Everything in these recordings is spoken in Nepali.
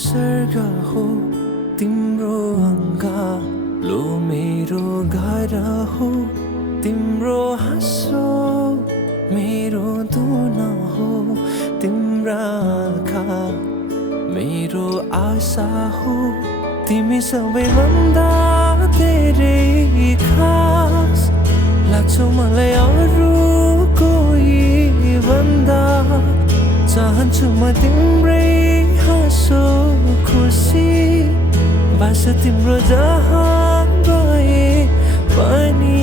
स्वर्ग हो तिम्रो अङ्गालो मेरो घर हो तिम्रो हाँसो मेरो धुन हो तिम्रा आँखा मेरो आशा हो तिमी सबैभन्दा धेरै खास लाग्छौ मलाई अरू कोही भन्दा चाहन्छु म तिम्रै हाँसो खुसी बास तिम्रो जहाँ गए पनि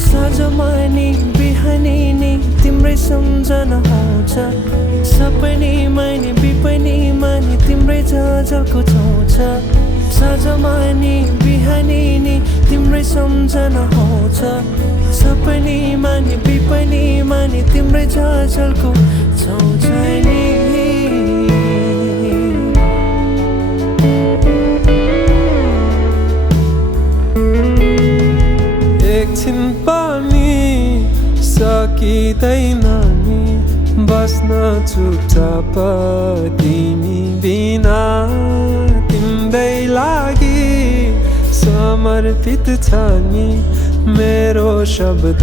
साँझमा नि बिहानी नि तिम्रै सम्झना आउँछ सपनीमा नि बिपनीमा नि तिम्रै झलको छाउँछ साँझमा नि बिहानी नि तिम्रै सम्झना आउँछ सपनीमा नि बिपनीमा नि तिम्रै झलको छाउँछ नि एकछिन पनि सकिँदैन नि बस्न चुपचाप तिमी बिना तिम्रै लागि समर्पित छ नि मेरो शब्द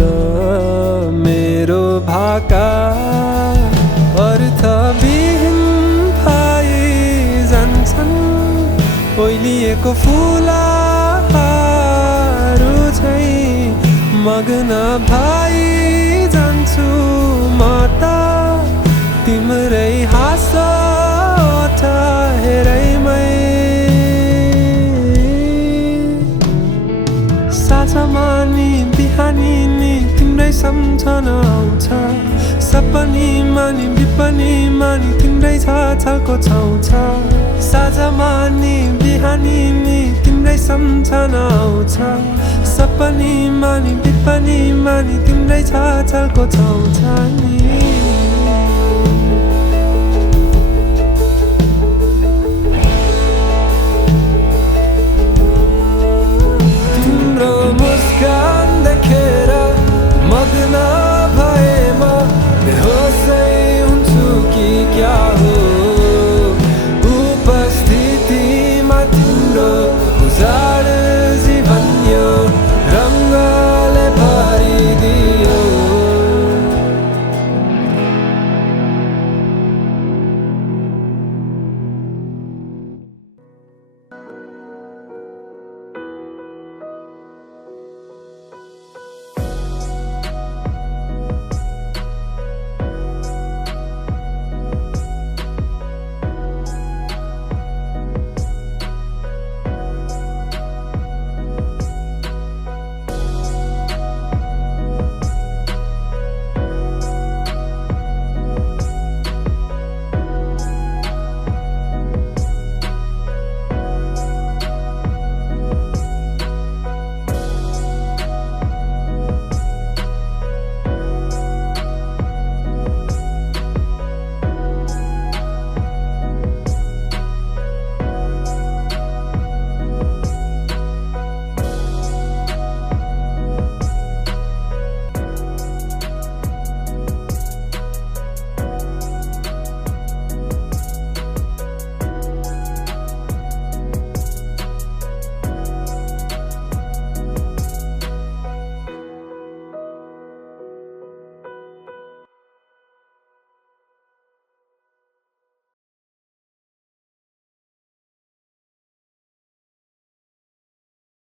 मेरो भाका अर्थविहीन भई जान्छन् ओइलिएको फुलहरू झैँ मग्न भई जान्छु म त तिम्रै हाँसो हेरैमै साँझमा नि बिहानी नि तिम्रै सम्झना आउँछ सपनीमा नि बिपनीमा नि तिम्रै झलको छाउँछ साँझमा नि बिहानी नि तिम्रै सम्झना आउँछ सपनीमा नि बिपनीमा नि तिम्रै झलको छाउँछ नि